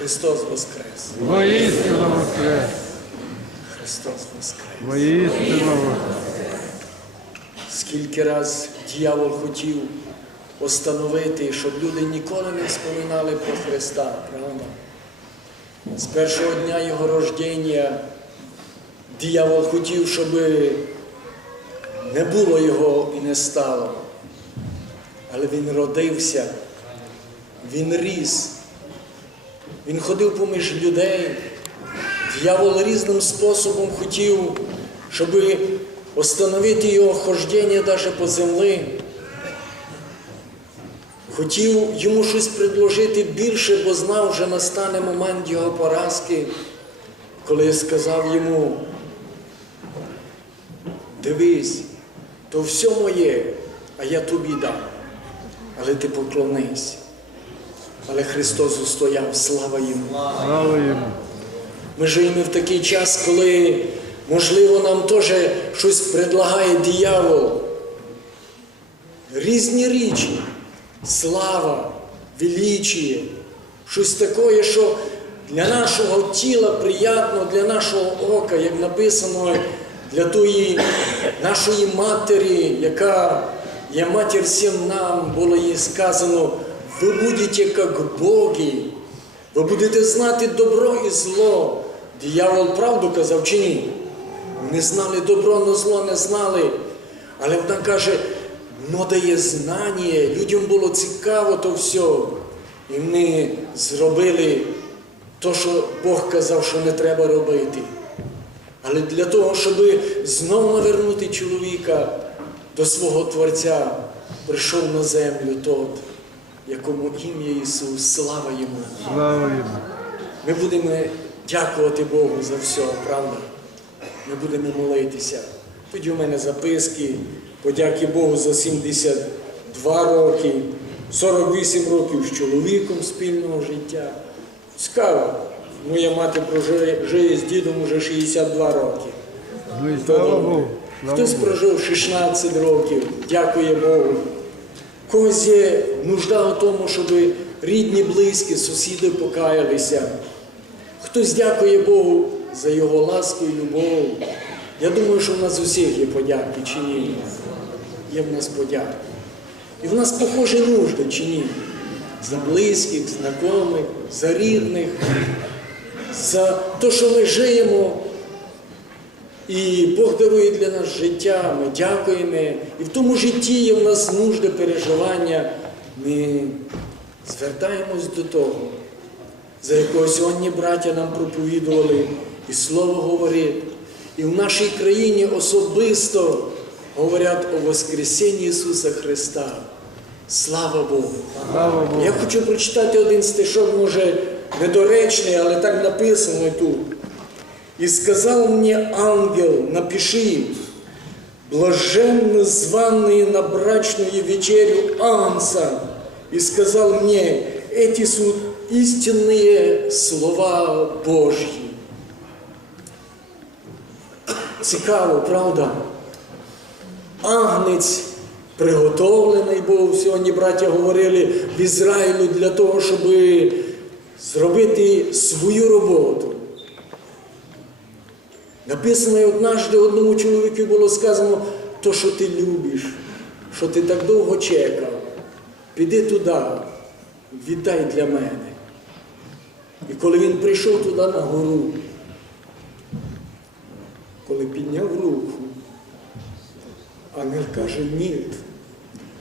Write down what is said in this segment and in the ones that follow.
Христос Воскрес! Воістину воскрес! Христос Воскрес! Воістину воскрес! Скільки раз дьявол хотів остановити, щоб люди ніколи не вспоминали про Христа, правда? З першого дня Його рождення дьявол хотів, щоб не було Його і не стало. Але Він родився, Він ріс, Він ходив поміж людей. Дьявол різним способом хотів, щоб остановити його хождення навіть по землі. Хотів йому щось предложити більше, бо знав, що настане момент його поразки, коли сказав йому, дивись, то все моє, а я тобі дам, але ти поклонись. Але Христос устояв, слава йому. Слава йому! Ми живемо в такий час, коли, можливо, нам теж щось предлагає диявол. Різні річі, слава, величіє, щось таке, що для нашого тіла приємно, для нашого ока, як написано, для тої нашої матері, яка є матір всім нам, було їй сказано, ви будете як боги. Ви будете знати добро і зло. Диявол правду казав чи ні? Не знали добро, но зло не знали. Але вона каже, но дає знання, людям було цікаво то все. І вони зробили то, що Бог казав, що не треба робити. Але для того, щоб знову навернути чоловіка до свого Творця, прийшов на землю тот, якому ім'я Ісус, слава йому. Слава йому! Ми будемо дякувати Богу за все, правда? Ми будемо молитися. Тоді у мене записки, подяки Богу за 72 роки, 48 років з чоловіком спільного життя. Цікаво. Моя мати прожиє з дідом уже 62 роки. Ну і слава? Богу! Хтось прожив 16 років, дякує Богу. Когось є нужда в тому, щоб рідні, близькі, сусіди покаялися. Хтось дякує Богу за його ласку і любов. Я думаю, що в нас усіх є подяки, чи ні? Є в нас подяки. І в нас похожі нужди, чи ні? За близьких, знайомих, за рідних, за те, що ми живемо. І Бог дарує для нас життя, ми дякуємо. І в тому житті є в нас нужди, переживання. Ми звертаємось до того, за якого сьогодні браття нам проповідували, і слово говорить. І в нашій країні особисто говорять о Воскресенні Ісуса Христа. Слава Богу! Слава Богу! Я хочу прочитати один стишок, може недоречний, але так написано тут. И сказал мне ангел, напиши, блаженны званые на брачную вечерю Анса. И сказал мне, эти суть истинные слова Божьи. Цікаво, правда? Агнець приготовлений був, сьогодні браття говорили в Ізраїлю для того, щоб зробити свою роботу. Написано і однажды одному чоловіку було сказано, то, що ти любиш, що ти так довго чекав, піди туди, віддай для мене. І коли він прийшов туди на гору, коли підняв руку, ангел каже, ні,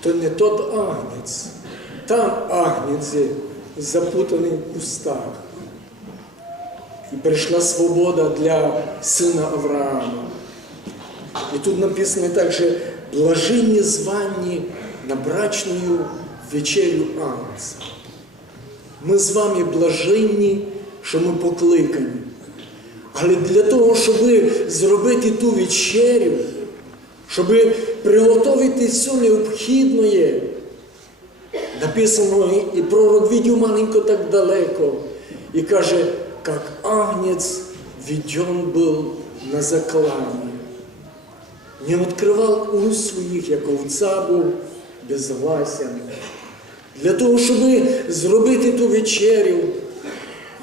то не тот агнець, там агнець запутаний в кустах. І прийшла свобода для сина Авраама. І тут написано також блаженні звані на брачную вечерю Анца. Ми з вами блаженні, що ми покликані. Але для того, щоб зробити ту вечерю, щоб приготувати все необхідне, написано, і пророк відів маленько так далеко, і каже, как агнец введен был на заклание. Не відкривав уст своїх, як овця був безгласен. Для того, щоб зробити ту вечерю,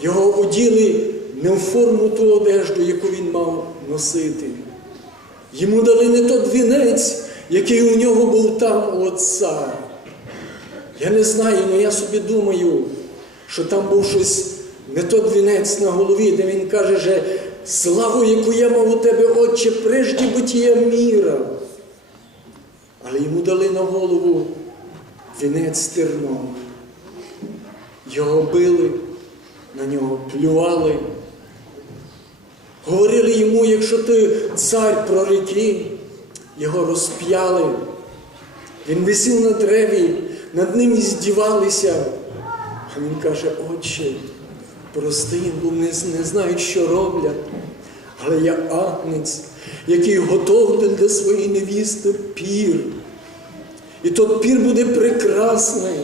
Його оділи не в форму ту одежду, яку він мав носити. Йому дали не той вінець, який у нього був там у отця. Я не знаю, але я собі думаю, що там був щось не той вінець на голові, де він каже, що славу, яку я мав у тебе, Отче, прежде битія міра. Але йому дали на голову вінець терном. Його били, на нього плювали. Говорили йому, якщо ти цар проріки, його розп'яли. Він висів на древі, над ним здівалися. А він каже, отче, прости бо вони не знають, що роблять. Але я агнець, який готовий для своєї невісти пір. І тот пір буде прекрасний.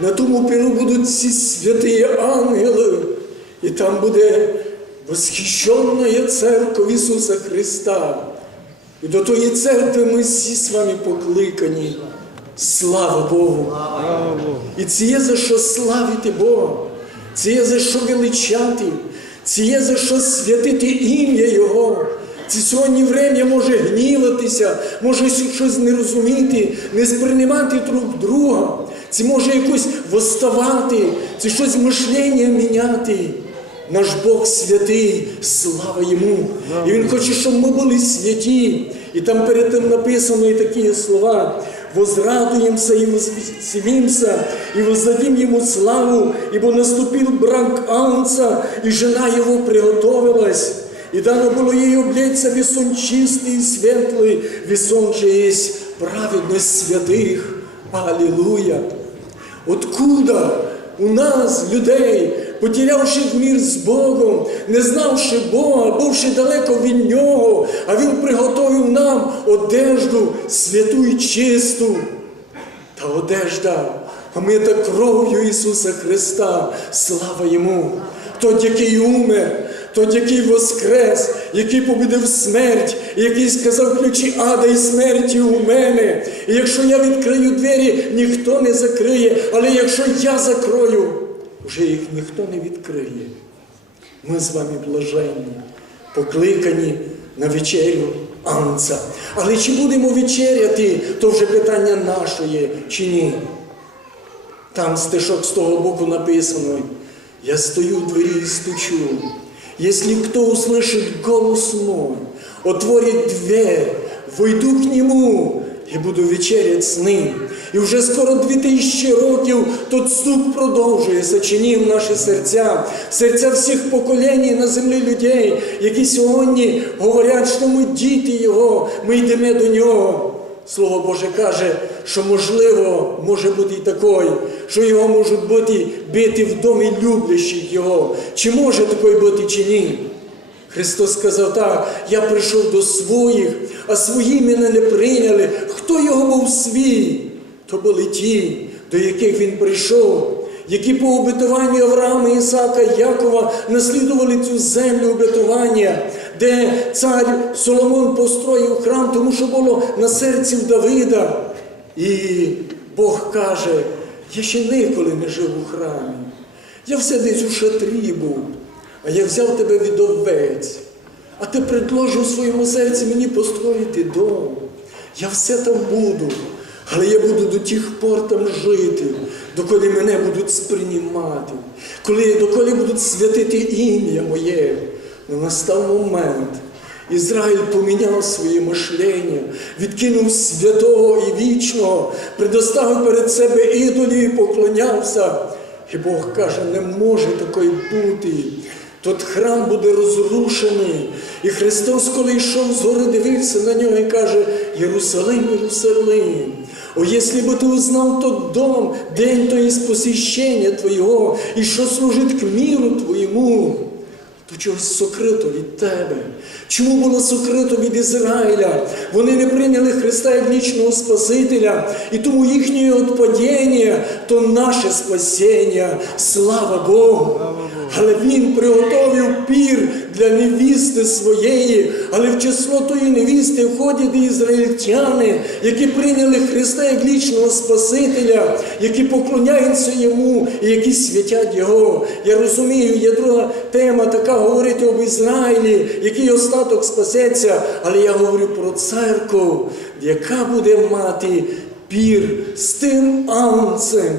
На тому піру будуть всі святі ангели, і там буде восхищенна церква Ісуса Христа. І до тої церкви ми всі з вами покликані. Слава Богу! Слава Богу. І це є за що славити Бога, це є за що величати, це є за що святити ім'я Його. Це сьогодні время може гніватися, може щось не розуміти, не сприймати друг друга. Це може якось восставати, це щось мишлення міняти. Наш Бог святий, слава йому. І Він хоче, щоб ми були святі. І там перед тим написано і такі слова Возрадуемся и веселимся, и воздадим Ему славу, ибо наступил брак Анца, и жена его приготовилась. И дано было ей облечься весон чистый и светлый, весон же есть праведность святых. Аллилуйя! Откуда у нас, людей, потерявши мір з Богом, не знавши Бога, бувши далеко від Нього, а Він приготовив нам одежду святу і чисту. Та одежда, омита кров'ю Ісуса Христа, слава Йому, той, який умер, той, який воскрес, який побідив смерть, який сказав ключі ада і смерті у мене. І якщо я відкрию двері, ніхто не закриє, але якщо я закрою, вже їх ніхто не відкриє. Ми з вами блаженні, покликані на вечерю Анца. Але чи будемо вечеряти, то вже питання нашої чи ні. Там стишок з того боку написано, я стою в двері і стучу. Если кто услышит голос мой, отворит дверь, войду к нему і буду вечерять з ним. І вже скоро дві тисячі років тот стук продовжує сочинів наші серця, серця всіх поколінь на землі людей, які сьогодні говорять, що ми діти Його, ми йдемо до нього. Слово Боже каже, що можливо може бути і такий, що його можуть бути бити в домі люблящих Його. Чи може такий бути, чи ні? Христос сказав так, я прийшов до своїх, а свої мене не прийняли. Хто його був свій? То були ті, до яких він прийшов, які по обетуванню Авраама, Ісака, Якова наслідували цю землю обетування, де цар Соломон построїв храм, тому що було на серці в Давида. І Бог каже, я ще ніколи не жив у храмі. Я все десь у шатрі був, а я взяв тебе від овець, а ти предложив у своєму серці мені построїти дом. Я все там буду, але я буду до тих пор там жити, доколи мене будуть сприймати, коли, доколи будуть святити ім'я моє. Но настав момент. Ізраїль поміняв своє мишлення, відкинув святого і вічного, предоставив перед себе ідолі і поклонявся. І Бог каже, не може такої бути. Тот храм буде розрушений. І Христос, коли йшов з гори, дивився на нього і каже, Єрусалим, Єрусалим, о, якщо би ти узнав тот дом, день то із посіщення Твого, і що служить к міру Твоєму, то чогось сокрито від тебе. Чому було сокрито від Ізраїля? Вони не прийняли Христа як вічного Спасителя, і тому їхнє отпадіння то наше спасіння. Слава Богу! Але Він приготовив пір для невісти своєї, але в число тої невісти входять і ізраїльтяни, які прийняли Христа як лічного Спасителя, які поклоняються Йому і які святять Його. Я розумію, є друга тема така говорити об Ізраїлі, який остаток спасеться, але я говорю про церкву, яка буде мати пір з тим анцем,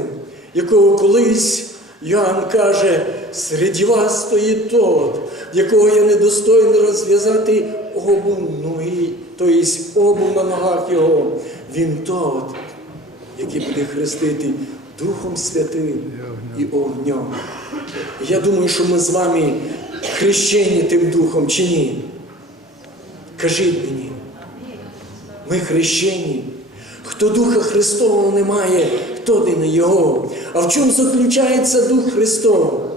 якого колись Йоанн каже, серед вас стоїть тот, якого я недостойний розв'язати обув ноги, тобто обув на ногах його. Він тот, який буде хрестити Духом Святим і огнем. Я думаю, що ми з вами хрещені тим Духом чи ні? Кажіть мені, ми хрещені. Хто Духа Христового не має, хто не Його. А в чому заключається Дух Христов?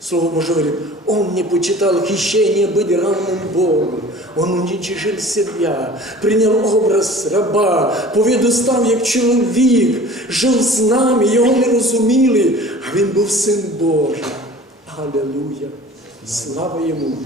Слово Боже говорит, Он не почитал хищение быть равным Богу. Он уничижил себя, принял образ раба, повідостав став як чоловік, жив з нами, його не розуміли, а він був син Божий. Аллилуйя! Слава йому!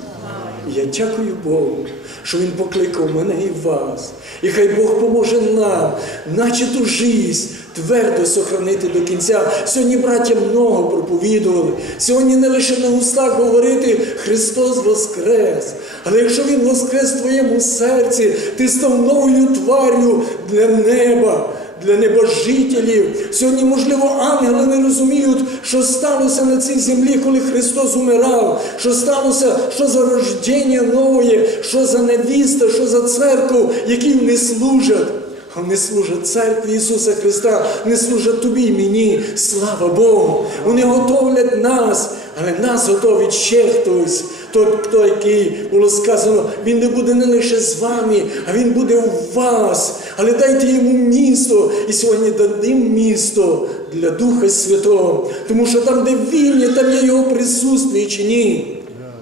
Я дякую Богу, що Він покликав мене і вас. І хай Бог поможе нам, начату жизнь, твердо сохранити до кінця. Сьогодні браття много проповідували. Сьогодні не лише на устах говорити Христос Воскрес. Але якщо Він воскрес в твоєму серці, ти став новою тварю для неба для небожителів. Сьогодні, можливо, ангели не розуміють, що сталося на цій землі, коли Христос умирав, що сталося, що за рождення нове, що за невіста, що за церкву, якій вони служать. Вони служать церкві Ісуса Христа, не служать тобі і мені. Слава Богу! Вони готовлять нас, але нас готовить ще хтось. Той, хто, який було сказано, він не буде не лише з вами, а він буде у вас. Але дайте йому місто. І сьогодні дадим місто для Духа Святого. Тому що там, де він є, там є його присутствие чи ні.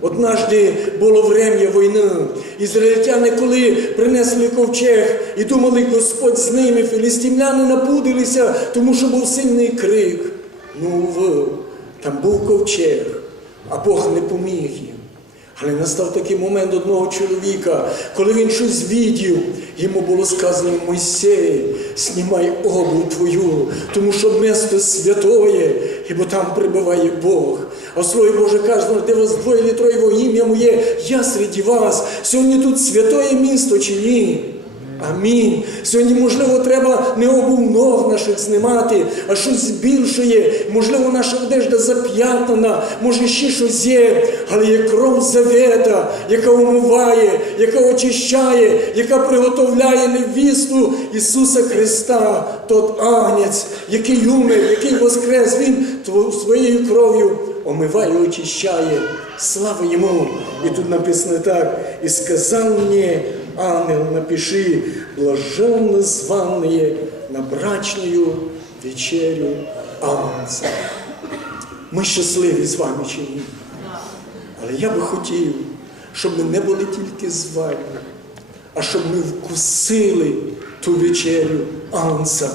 Однажды було время війни. Ізраїльтяни, коли принесли ковчег і думали, Господь з ними, філістимляни напудилися, тому що був сильний крик. Ну, там був ковчег, а Бог не поміг їм. Але настав такий момент одного чоловіка, коли він щось відів, йому було сказано, Мойсей, знімай обув твою, тому що місто святоє, бо там прибуває Бог. А Слові Боже каже, «Ну, де вас двоє троє во ім'я моє, я серед вас. Сьогодні тут святое місто чи ні? Амінь. Сьогодні, можливо, треба не обув наших знімати, а щось більше. Можливо, наша одежда зап'ятана, може ще щось є, але є кров завета, яка умиває, яка очищає, яка приготовляє невісту Ісуса Христа, тот агнець, який умер, який воскрес, Він своєю кров'ю омиває, очищає. Слава Йому! І тут написано так, і сказав мені, ангел, напиши, блаженно званые на брачную вечерю Агнца. Ми щасливі з вами чи ні? Але я би хотів, щоб ми не були тільки з вами, а щоб ми вкусили ту вечерю Анса.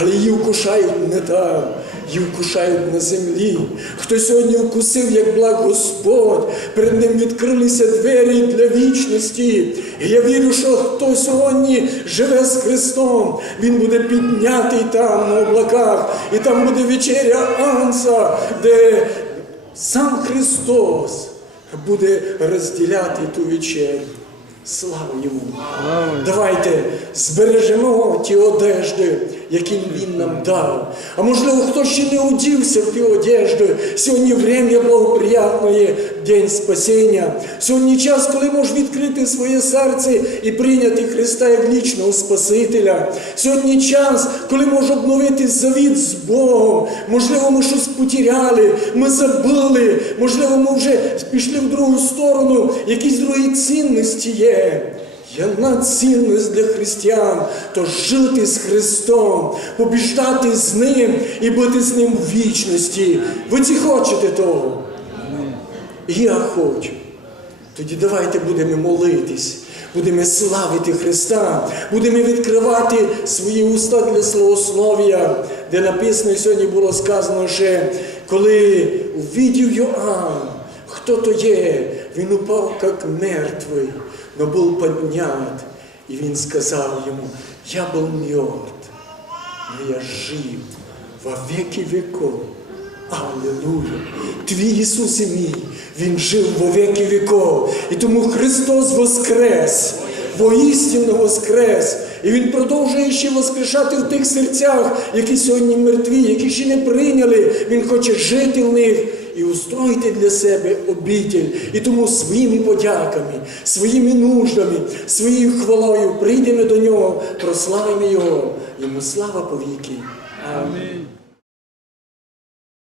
Але її вкушають не там, її вкушають на землі. Хто сьогодні вкусив, як благ Господь, перед ним відкрилися двері для вічності. І я вірю, що хто сьогодні живе з Христом, він буде піднятий там на облаках, і там буде вечеря Анса, де сам Христос буде розділяти ту вечерю. Слава йому! Давайте збережемо ті одежди, які він нам дав. А можливо, хто ще не одівся в ті одежди. Сьогодні время благоприятне, день спасіння. Сьогодні час, коли можеш відкрити своє серце і прийняти Христа як лічного Спасителя. Сьогодні час, коли можеш обновити завіт з Богом. Можливо, ми щось потеряли, ми забули, можливо, ми вже пішли в другу сторону, якісь другі цінності є. Є цінність для християн, то жити з Христом, побіждати з Ним і бути з Ним в вічності. Ви ці хочете того? Я хочу. Тоді давайте будемо молитись, будемо славити Христа, будемо відкривати свої уста для славослов'я, де написано і сьогодні було сказано ще, коли увидів Йоанн, Кто то є? Він упав, як мертвий, но був поднят. І він сказав йому, я був мертв, но я жив во веки веков. Аллилуйя! Твій Ісус і мій, Він жив во веки веков. І тому Христос воскрес, воістину воскрес. І Він продовжує ще воскрешати в тих серцях, які сьогодні мертві, які ще не прийняли. Він хоче жити в них і устройте для себе обітель. І тому своїми подяками, своїми нуждами, своєю хвалою прийдемо до нього, прославимо Його. Йому слава повіки. Амінь.